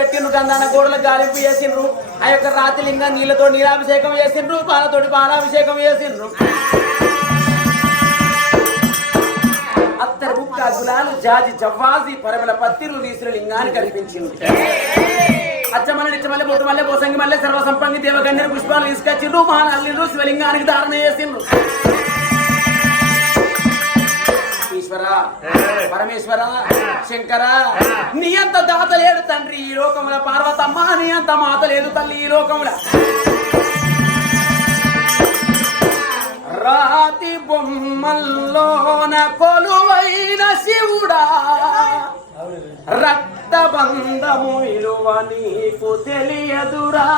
పెట్టిండ్రు గంధాన గోడలకు గాలింపు చేసిండ్రు. ఆ యొక్క రాతి లింగం నీళ్ళతో నీరాభిషేకం చేసిండ్రు. పాలతోటి పాలాభిషేకం చేసిండ్రు. అత్తరు బుక్క గులాలు జాజి జవ్వాజి పరమల పత్తిరులు తీసిన లింగాన్ని కనిపించింది అచ్చమల్లి నిచ్చమల్లి బొట్టు మల్లె పోసంగి మల్లె సర్వసంపంగి దేవగన్యరు పుష్పాలు తీసుకొచ్చిండ్రు. మా నల్లిండ్రు శివలింగానికి ధారణ చేసిండ్రు. ఈశ్వర పరమేశ్వర శంకర నీ అంత దాత లేడు తండ్రి ఈ లోకముల. పార్వతమ్మ నీ అంత మాత లేదు తల్లి ఈ లోకముల. రాతి బొమ్మల్లోన కొలువైన శివుడా. రక్తబంధము విలువ నీకు తెలియదురా.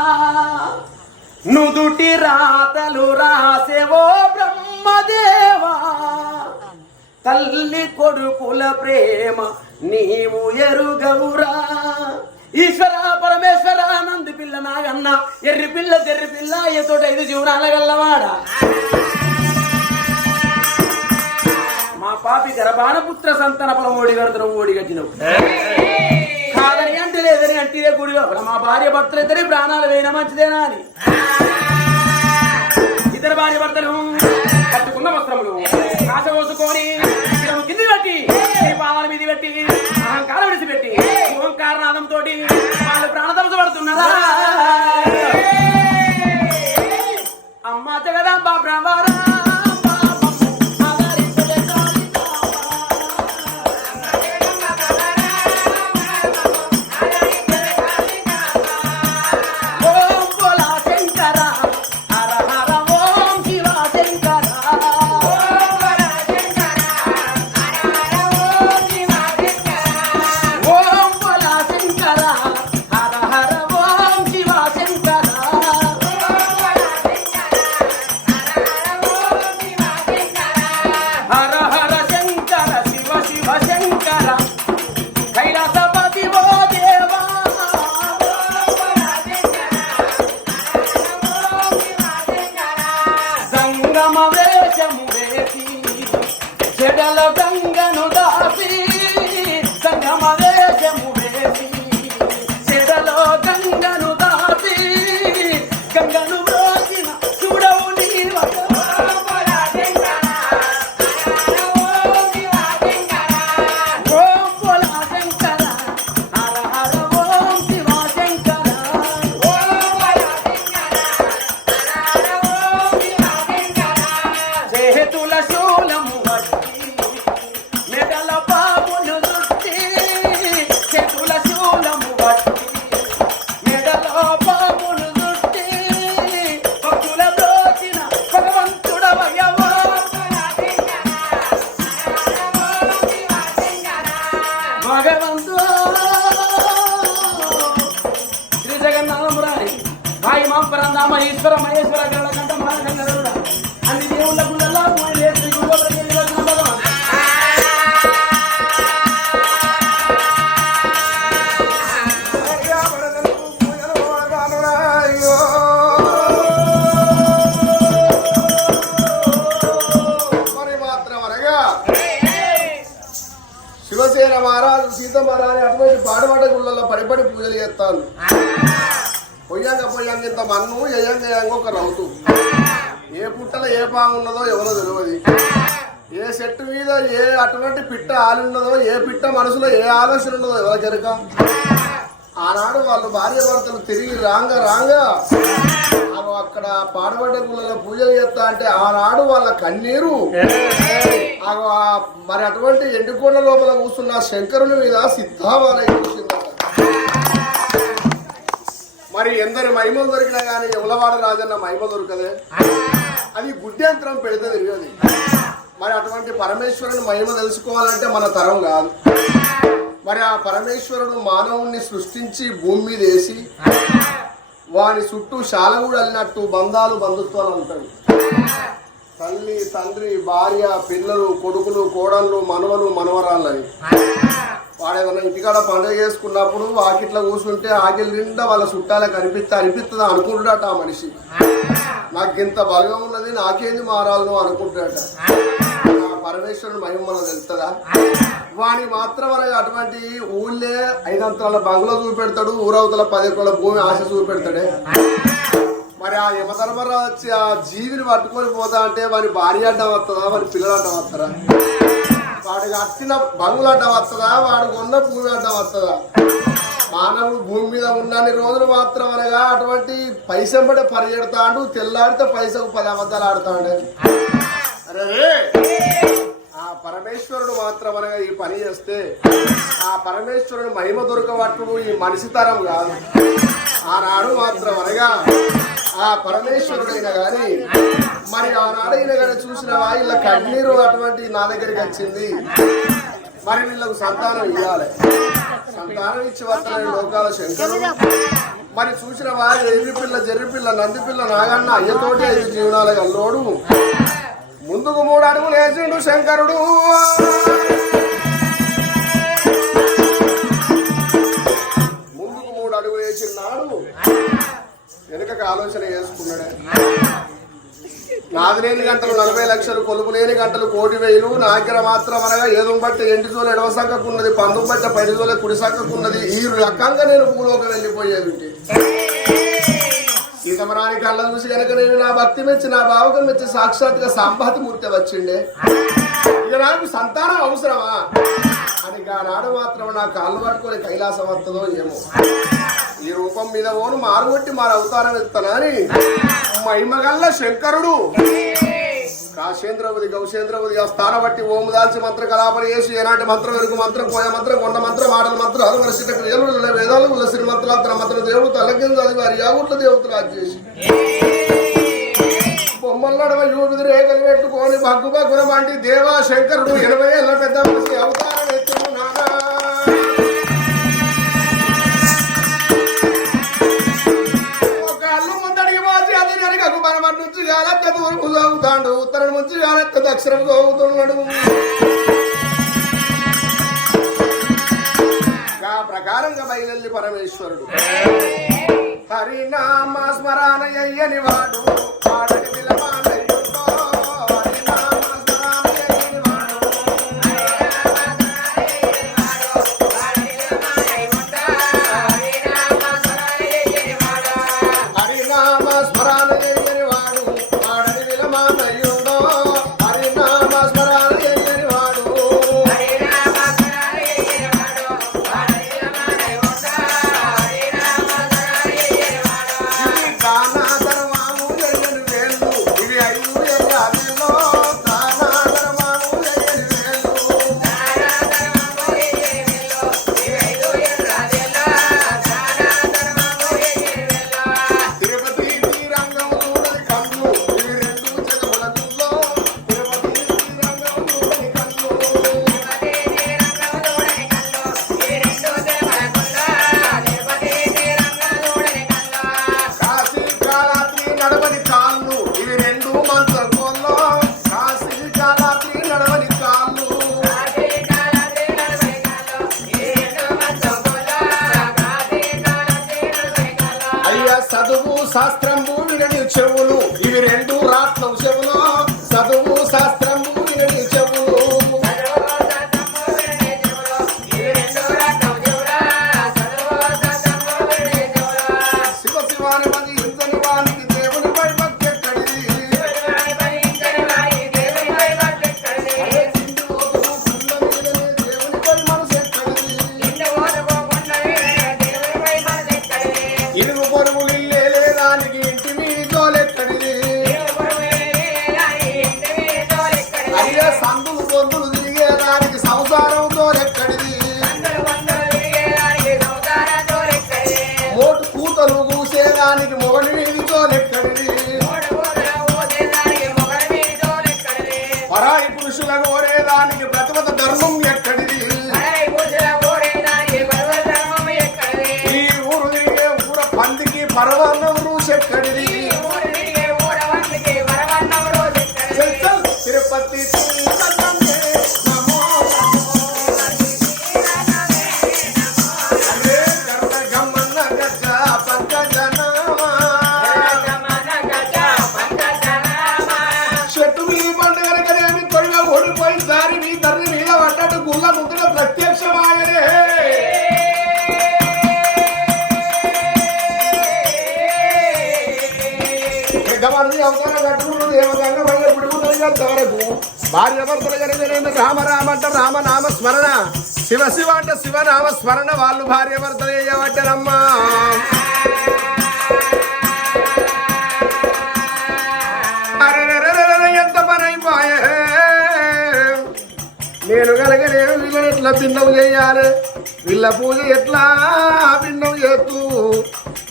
నుదుటి రాతలు రాసేవో బ్రహ్మదేవా. తల్లి కొడుకుల ప్రేమ నీవు ఎరుగవురా. ఈశ్వర పరమేశ్వర నంది పిల్ల నాగన్న ఎర్రి పిల్ల తెర్రి పిల్ల ఎతోట ఇది జీవనాల గల్లవాడ. మా పాపి గర్భానపుత్ర సంతన పొలం ఓడి గడుతున్న ఓడి గట్టినవు కాదని అంటే లేదని అంటే గుడి మా భార్య భర్తలు ఇద్దరి ప్రాణాలు వేయన మంచిదేనా అని. ఇద్దరు భార్య భర్తలు పాదాల మీద పెట్టి అహంకారం విడిచిపెట్టి తోటి వాళ్ళు ప్రాణతంస పడుతున్నారా అమ్మ జగదాంబ బ్రహ్మరా పాము ఉన్నదో ఎవరో తెలియదు ఏ చెట్టు మీద ఏ అటువంటి పిట్ట ఆలున్నదో ఏ పిట్ట మనసులో ఏ ఆలోచన ఉన్నదో ఎవరో జరగ? ఆనాడు వాళ్ళు భార్య భర్తలు తిరిగి రాంగ రాంగ అక్కడ పాడబడ్డ గుళ్ళలో పూజలు చేస్తా అంటే ఆనాడు వాళ్ళ కన్నీరు. మరి అటువంటి ఎండుకోండ లోపల కూర్చున్న శంకరుని మీద సిద్ధావాలయ మరి ఎందరి మహిమలు దొరికినా కానీ ఎవలవాడ రాజన్న మహిమ దొరకదే. అది గుడ్డంతరం పెడితే తిరిగేది. మరి అటువంటి పరమేశ్వరుని మహిమ తెలుసుకోవాలంటే మన తరం కాదు. మరి ఆ పరమేశ్వరుడు మానవుణ్ణి సృష్టించి భూమి మీద వేసి వాని చుట్టూ శాలగూడు అల్లినట్టు బంధాలు బంధుత్వాలు ఉంటాయి తల్లి తండ్రి భార్య పిల్లలు కొడుకులు కోడళ్ళు మనవలు మనవరాళ్ళని వాడు ఏదైనా ఇంటికాడ పండుగ చేసుకున్నప్పుడు ఆకిట్లో కూర్చుంటే ఆకిలి నిండా వాళ్ళ చుట్టాలకు అనిపిస్తే అనిపిస్తుందా అనుకుంటుడట ఆ మనిషి. నాకు ఇంత బలగం ఉన్నది నాకేంది మారాలను అనుకుంటాడట పరమేశ్వరుడు మహిమ మనకు తెలుస్తుందా వాని మాత్రం మనకి అటువంటి ఊళ్ళే ఐదంతరాల బంగ్లా చూపెడతాడు ఊరవతల పది ఎకరాల భూమి ఆశ చూపెడతాడే. మరి ఆ యమధర్మరాజు వచ్చి ఆ జీవిని పట్టుకొని పోతా అంటే వాని భార్య అడ్డం వస్తుందా వాని పిల్లలు అడ్డం వస్తారా వాడికి వచ్చిన బంగులు అడ్డ వస్తుందా? వాడికి ఉన్న భూమి అడ్డ వస్తుందా? మానవుడు భూమి మీద ఉన్నన్ని రోజులు మాత్రం అనగా అటువంటి పైసంబడి పరిగెడతాడు తెల్లాడితే పైసకు పది అబద్ధాలు ఆడుతాడు. అరే ఆ పరమేశ్వరుడు మాత్రం అనగా ఈ పని చేస్తే ఆ పరమేశ్వరుడు మహిమ దొరకబట్టుడు ఈ మనిషి తరం కాదు. ఆనాడు మాత్రం అనగా ఆ పరమేశ్వరుడైనా గాని మరి ఆనాడైనా అయినా కానీ చూసినవా ఇలా కన్నీరు అటువంటి నా దగ్గరికి వచ్చింది. మరి వీళ్ళకు సంతానం ఇవ్వాలి. సంతానం ఇచ్చి వస్తారని లోకాల శంకరు. మరి చూసిన వారు ఎర్రి పిల్ల జర్రి పిల్ల నంది పిల్ల నాగన్న అయ్యతోటి ఐదు జీవనాలు గల్లోడు ముందుకు మూడు అడుగులు వేసిండు శంకరుడు. నాదిలేని లేని గంటలు నలభై లక్షలు కొలుపు లేని గంటలు కోటి వేలు నాగర మాత్రం అనగా ఏదో బట్టి ఎంటి జోలు ఎడవ సంఖకున్నది పందు బట్ట పది జోల కుడి సంఖకున్నది. ఈ రకంగా నేను భూలోకి వెళ్ళిపోయేది సీతమరాని కళ్ళ చూసి కనుక నేను నా భక్తి మెచ్చి నా భావకం మెచ్చి సాక్షాత్గా సంపతి మూర్తి వచ్చిండే. ఇక నాకు సంతానం అవసరమా? అని నాడు మాత్రం నా కాళ్ళు పట్టుకొని కైలాసం వస్తుందో ఏమో. ఈ రూపం మీద ఓను మారుగొట్టి మారు అవతారం ఎత్తానని మహిమగల్ల శంకరుడు. కాశేంద్రవతి గౌశేంద్రవది ఆ స్థాన బట్టి ఓము దాల్చి మంత్ర కలాపన చేసి ఏనాటి మంత్రం వెనుక మంత్రం కోయ మంత్రం కొండ మంత్రం మాటల మంత్రం అది క్రియలు వేదాలు ఉల్లసిన మంత్రాలు మంత్రం దేవుడు తలకింద అది వారి యాగుట్ల దేవతలు రాజు చేసి. బొమ్మల నడవ యూదుడు పెట్టుకొని భగ్గు భగ్గున వంటి దేవా శంకరుడు ఎనభై ఏళ్ళ పెద్ద మనిషి అవతారం సాగుతాడు ఉత్తరం నుంచి గాలెత్త దక్షిణం సాగుతున్నాడు ఆ ప్రకారంగా బయలుదేరి పరమేశ్వరుడు. హరినామ స్మరణ అయ్యని వాడు వాడని విలమాలయ్యుండో. చదువు శాస్త్రం వినని చెవులు. ఇవి రెండు రాత్రం చెవులు. చదువు శాస్త్రము మనుషులను పురుషుల కోరేదానికి ప్రతిమత ధర్మం రామ రామ అంటే రామనామ స్మరణ. శివ శివ అంటే శివనామ స్మరణ. వాళ్ళు భార్య భర్తలు చేయబట్టారమ్మా ఎంత పని అయిపోయే? నేను కనుక వీళ్ళని ఎట్లా భిన్నం చేయాలి? వీళ్ళ పూజ ఎట్లా భిన్నం చేస్తూ?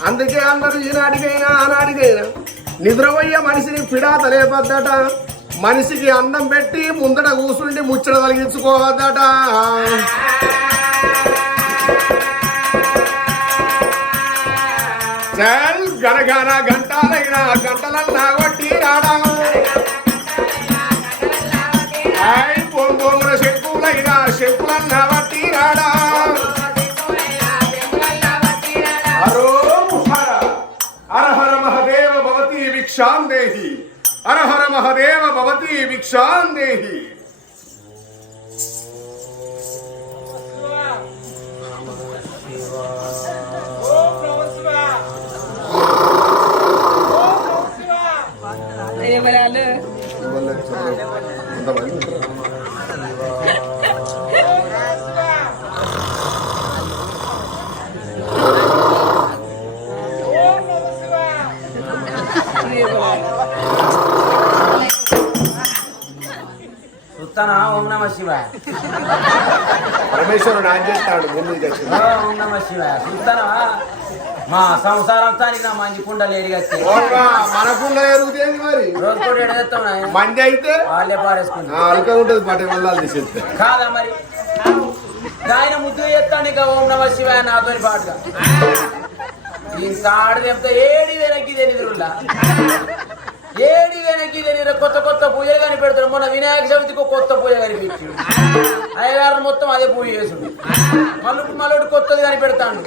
అందుకే అందరూ ఈనాటికైనా ఆనాటికైనా నిద్రపోయే మనిషిని పిడాత లేపద్దట. మనిషికి అన్నం పెట్టి ముందట కూసుండి ముచ్చట కలిగించుకోవద్దట చల్ గనగన గంటాలైనా గంటలన్నా కొట్టి రాడా ఐ పొంగోముల శంకులైనా శంకులన్నా వట్టి రాడా అరో హర హర మహదేవ భవతి భిక్షాం దేహి. హర హర మహదేవ భవతి భిక్షాందేహి శివాయ. పరమేశ్వరుడు ఆన్ చేస్తాడు ముందు చూస్తానా మా సంసారం నా మంచి కుండలు ఎరిగచ్చి మనకుండా ఎరుగుతుంది మరి? ఎడగెత్తాం మంది అయితే? వాళ్ళే ఉంటుంది పట్టే తీసేస్తే కాదా మరి? ఆయన ముద్దు చేస్తాను ఇక ఓం నమ శివాయ నాతో పాటుగా. ఈ తాడు తెంపితే ఏడి వెనక్కి తెలియదురులా ఏడి వెనక్కి తెలియదు కొత్త కొత్త పూజలు కనిపెడతారు. మొన్న వినాయక చవితికి కొత్త పూజ కనిపించి అయ్యగారు మొత్తం అదే పూజ చేసుడు మళ్ళీ మళ్ళీ కొత్తది కనిపెడతాను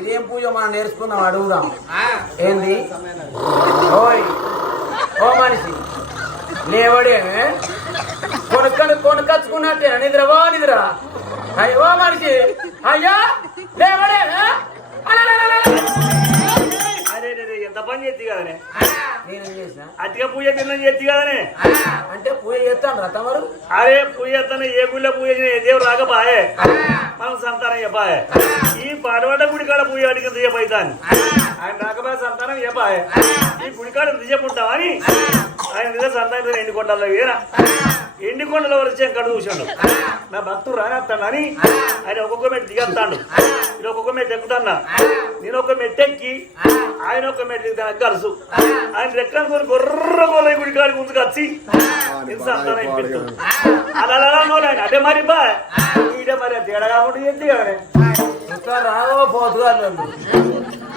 ఇదేం పూజ మనం నేర్చుకుందాం అడుగుదాం. ఏంది? ఓయ్ ఓ మనిషి. లేవడే కొనుక్కలు కొనుకొచ్చుకున్నట్టేనా నిద్రవా నిద్ర? అయ్యో మనిషి. అయ్యా లేవడే అలా ఎంత పని చేతి కదనే? నేనేం చేసిన అతిగా పూజ తిన్న చేతి కదనే? అంటే పూజ చేస్తాను రా తమరు? అరే పూజ చేస్తాను ఏ గుళ్ళ పూజ చేసినా ఏ దేవుడు రాకపాయే? మనం సంతానం చెప్పాయే. ఈ పాడవాడ గుడికాడ పూజ అడిగిన చెప్పైతాను. ఆయన రాకపోయే సంతానం చెప్పాయే. ఈ గుడికాడ అని? ఆయన నిజ సంతానం కొండల్లో వేరా ఎండి కొండలో వచ్చి ఎక్కడ చూసాడు నా భక్తుడు రానేస్తాడు అని ఆయన ఒక్కొక్క మెట్టు దిగేస్తాడు నేను ఒక్కొక్క మెట్టు ఎక్కుతాన్నా. నేను ఒక మెట్టు ఎక్కి ఆయన ఒక మెట్టు దిగుతాను కలుసు. ఆయన రెక్కను కొని గొర్ర గొర్రె గుడి కాడికి ముందుకు వచ్చి అలా ఆయన అదే మరి బా ఇదే మరి తేడా కాకుండా ఏంటి ఓ పోతుగాళ్ళు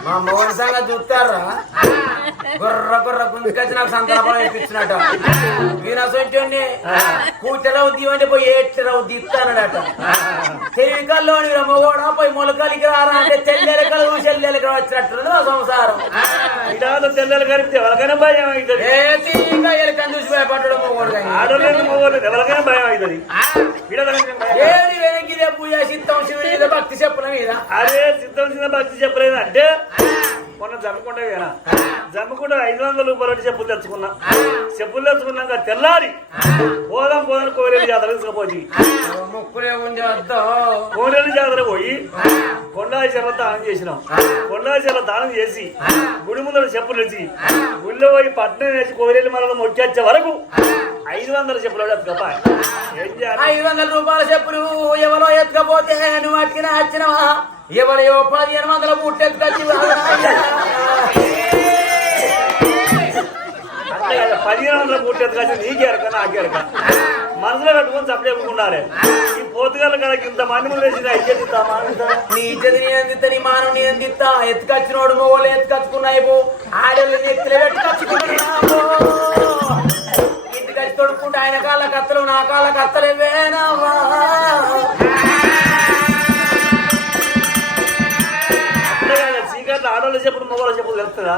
మా మోహన్ సంగతి చూస్తారా? గుర్ర గుర్ర గుంజుకొచ్చి నాకు సంతాపం ఇప్పించినట్ట ఈయన సొంటి కూర్చోలో దీవంటే పోయి ఏడ్చరా దిస్తానడట తెలివి కల్లోని మగోడా పోయి మొలకలికి రారా అంటే తెల్లెలకలు చెల్లెలకలు వచ్చినట్టుంది నా సంసారం. ఇడాలో తెల్లలు కలిపితే ఎవరికైనా భయం ఆడలేదు మగవాళ్ళు ఎవరికైనా భయం అవుతుంది. ఏది వెనక్కిదే పూజ శివుడి మీద భక్తి చెప్పుల మీద. అదే సిద్ధం చిన్న భక్తి చెప్పలేదు అంటే మొన్న జమ్ముకుంటే వేనా జమ్ముకుంటే ఐదు వందల రూపాయలు చెప్పులు తెచ్చుకున్నా. చెప్పులు తెచ్చుకున్నాక తెల్లారి పోదాం పోదాం కోరేలు జాతర తీసుకుపోయి. ముక్కులే కోరేలు జాతర పోయి కొండాచర్ల దానం చేసినాం. కొండాచర్ల దానం చేసి గుడి ముందర చెప్పులు వచ్చి గుడిలో పోయి పట్నం వేసి కోరేలు మరల మొక్కొచ్చే వరకు ఐదు వందల చెప్పులు ఎత్తుకప్ప ఏం ఐదు వందల రూపాయల చెప్పులు ఎవరో ఎత్తుకపోతే నువ్వు అట్టిన వచ్చినవా ఎవరో పదిహేను వందల కాదు, పదిహేను వందల పూర్తి ఎత్తుకొచ్చి నీకే ఎరక నాకే ఎరక. మనసులో పెట్టుకొని చప్పలేపుకున్నారే ఈ పోతుగాల కనుక ఇంత మంది ముందు వేసి అయ్యేది నీ ఇజ్జతి నీ అందిస్తా నీ మానవు నీ అందిస్తా. ఎత్తుకొచ్చినోడు మొగోళ్ళు ఎత్తుకొచ్చుకున్నాయి పో ఆడోళ్ళు నెత్తిలో పెట్టుకొచ్చుకున్నాము ఇంటికి వచ్చి తొడుక్కుంటే ఆయన కాళ్ళ కత్తలు నా కాళ్ళ కత్తలు వేనవా ఆడోళ్ళ చెప్పుడు మొగోళ్ళ చెప్పుడు తెలుస్తుందా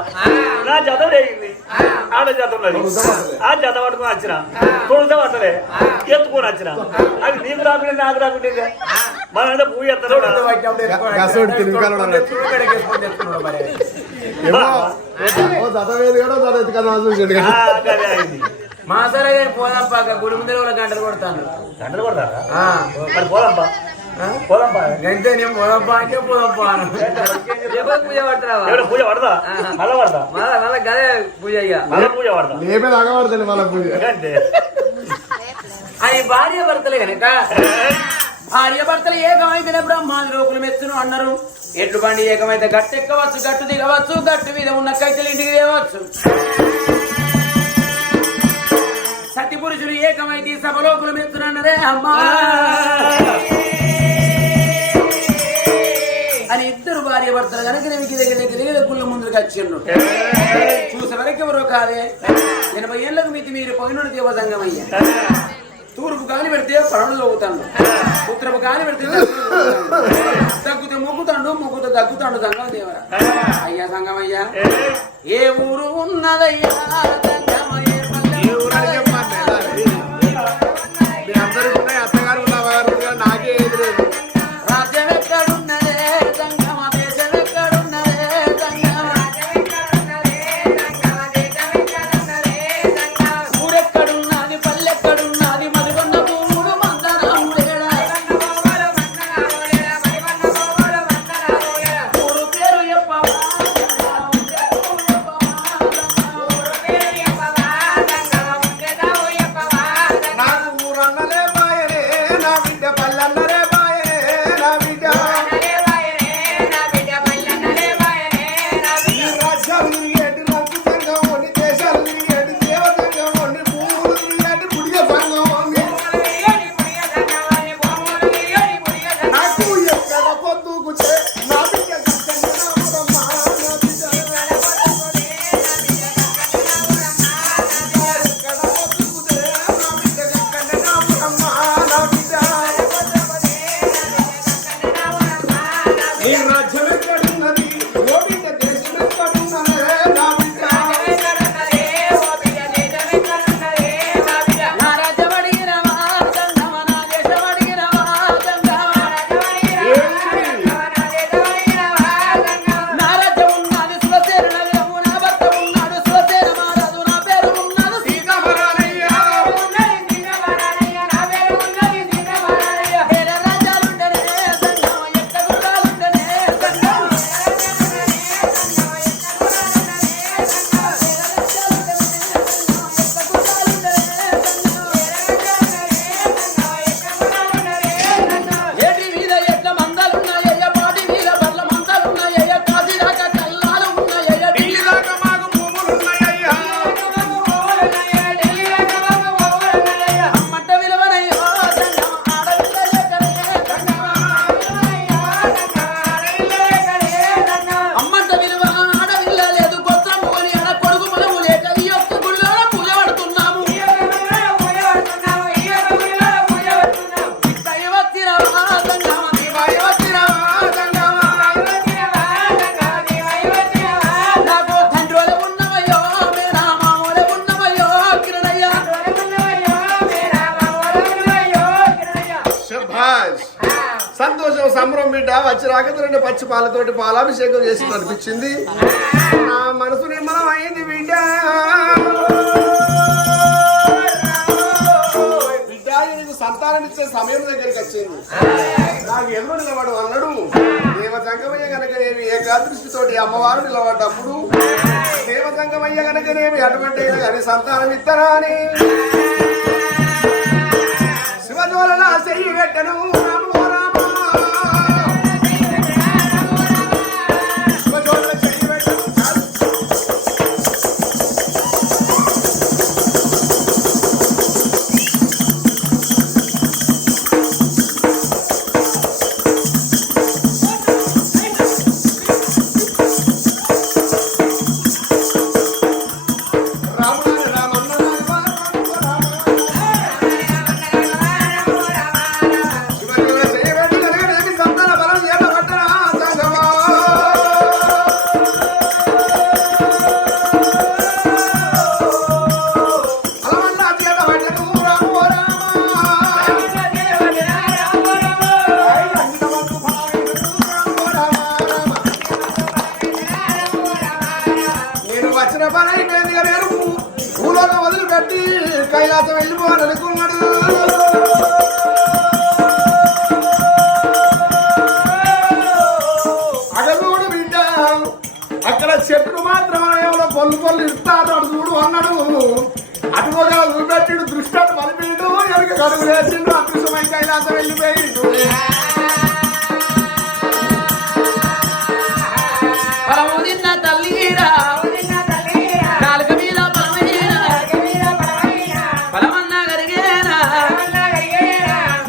నా జత వేయింది ఆడ జత ఆ జత పట్టుకొని వచ్చిన. తొడుత పట్టలే. ఎత్తుకొని వచ్చిన. అది నీకు రాకుండా నాకు రాకుండా మన ఎత్తడం కూడా ఆ, అదే అయింది. మా సరే కానీ పోదాం పాక గుడి ముందర వాళ్ళ గంటలు కొడతాను గంటలు కొడతారా? ఆ, మరి పోదాంపా? గంతే నేను పోదాంపా అంటే. ఎప్పుడు పూజ పడతావా ఎవరు పూజ పడదా మళ్ళా పడదా మళ్ళా మళ్ళా గదే పూజ ఇక. మళ్ళా పూజ పడదా లేపే పూజ. అది భార్య భర్తలే కనుక. భార్య భర్తలు ఏకమైతే బ్రహ్మాది లోకులు మెచ్చును అన్నారు. ఎడ్లు బండి ఏకమైతే గట్టు ఎక్కవచ్చు గట్టు దిగవచ్చు గట్టు మీద ఉన్న కైతలు ఇంటికి తేవచ్చు. సతి పురుషులు ఏకమైతే సభలోకులు మెచ్చునన్నరే అమ్మా. కనుక నెమికి దగ్గర దగ్గర గుళ్ళ ముందుకు వచ్చిండు చూసే వరకు ఎవరో కాదే. ఎనభై ఏళ్ళకు మితి మీరు పోయినోడు దేవసంగం అయ్యా. తూర్పు కాని పెడితే పనులు అవుతాడు ఉత్తరపు కాని పెడితే తగ్గుతే మొక్కుతాడు మొక్కుతో తగ్గుతాడు సంగం దేవరా. అయ్యా సంగం అయ్యా. ఏ? ఊరు ఉన్నదయ్యా సంగమయ్య సంతోషం సంబరం బిడ్డ. వచ్చి రాకతో పచ్చి పాలతోటి పాలాభిషేకం చేసి అనిపించింది. నా మనసు నిర్మలం అయింది బిడ్డ. బిడ్డ నీకు సంతానం ఇచ్చే సమయం దగ్గరికి వచ్చింది. నాకు ఎదురు నిలబడు అన్నాడు. దేవతంగమయ్య సంగమయ్య గనకనేమి ఏకాదృష్టితోటి అమ్మవారు నిలబడ్డప్పుడు దేవ సంగమయ్య గనకనేమి అటువంటి కానీ సంతానం ఇస్తారా అని. శివజోలన చెయ్యి పెట్టను.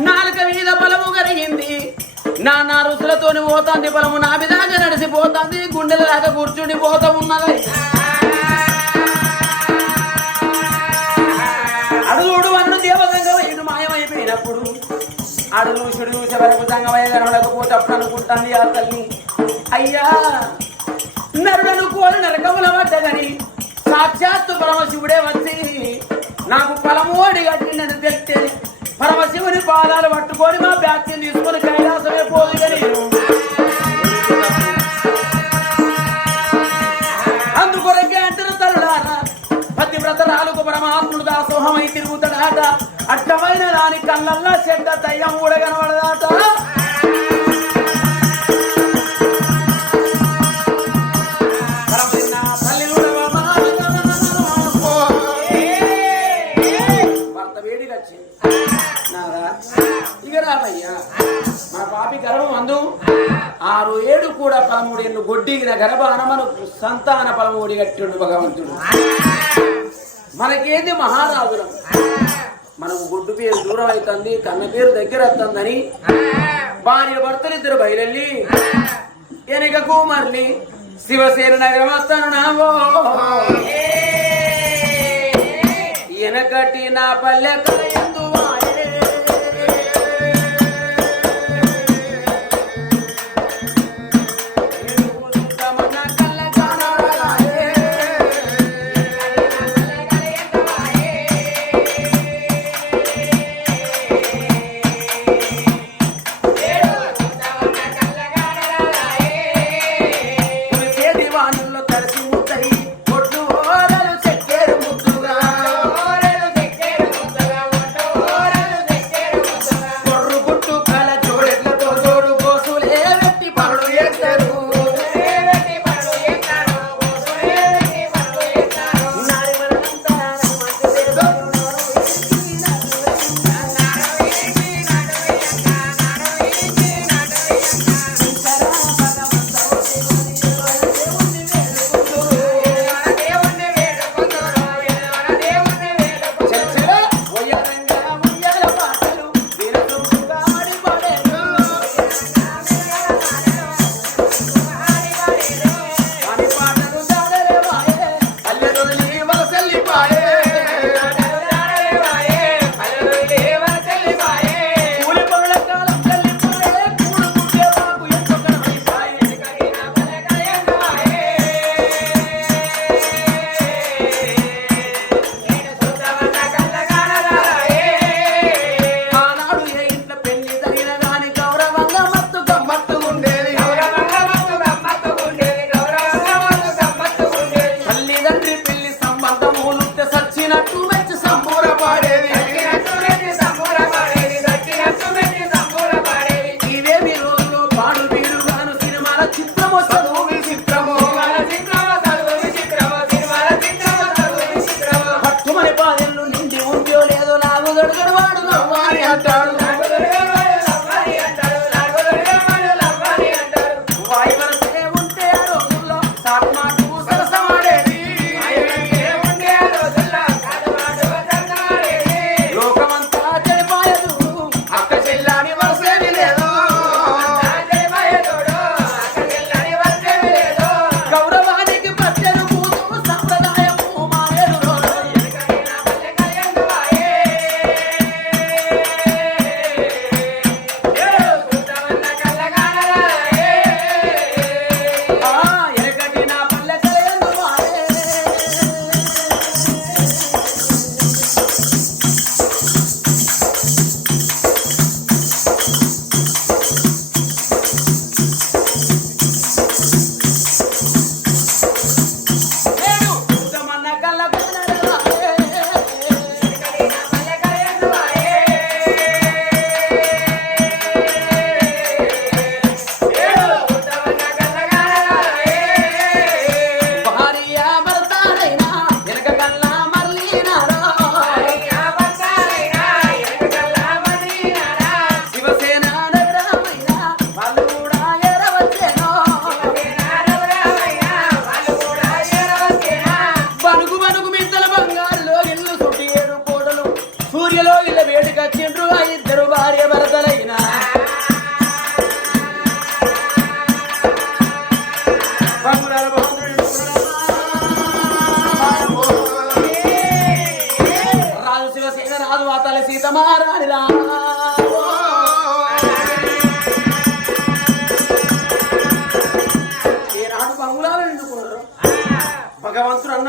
నాలుక మీద పొలము కరిగింది నా నా రుసులతోని పోతాంది పొలము నా విధాగా నడిసిపోతాంది గుండెల దాకా కూర్చుని పోతా ఉన్నది చూడు చూసే వరకు సంగమయ్య కనబడకపోతే అప్పుడు ఆ తల్లి. అయ్యా నరులను కోరి నరకముల పడ్డదని సాక్షాత్తు పరమశివుడే వచ్చి నాకు పొలమోడి కట్టినని తెలిస్తే పరమశివుని పాదాలు పట్టుకొని మా బ్యాక్సిన్ తీసుకొని కైలాసమే పోదు కానీ అందుకొరకే అంటారు తల్లారా పతివ్రతరాలకు పరమాత్ముడు దాసోహమై తిరుగుతాడాట. అట్టమైన దాని కళ్ళల్లా చెడ్డ దయ్యం కూడా వేడి మన పాపి గర్భం అందు ఆరు ఏడు కూడా పదమూడేళ్ళు గొడ్డిగిన గర్భాన సంతాన పదమూడి కట్టిండు భగవంతుడు. మనకేది మహారాజులం? మనకు గొడ్డు పేరు దూరం అవుతుంది కన్న పేరు దగ్గర వస్తుందని భార్య భర్తలు ఇద్దరు బయలెళ్ళి వెనకకు మరలి శివసేన నగరం వస్తాను నావో వెనకటి నా పల్లె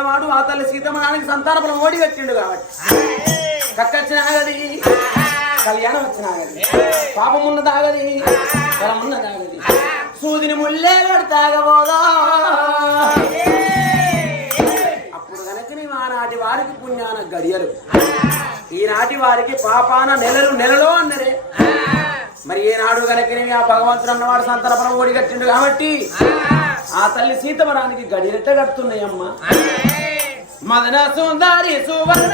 భగవంతుడు ఆ తల్లి సీతమ్మనానికి సంతానపురం ఓడి కట్టిండు కాబట్టి. కక్కచ్చిన ఆగది. కళ్యాణం వచ్చిన ఆగది. పాపం ఉన్న తాగది. బలం ఉన్నది సూదిని ముల్లే తాగబోదా? అప్పుడు కనుక నీవు ఆనాటి వారికి పుణ్యాన గడియలు. ఈనాటి వారికి పాపాన నెలలు నెలలో అన్నరే. మరి ఏనాడు కనుక ఆ భగవంతుడు అన్నవాడు సంతానపురం ఓడిగట్టిండు కాబట్టి ఆ తల్లి సీతవరానికి గడిరెట్ట కడుతున్నాయమ్మా? మదన సుందరి సువర్ణ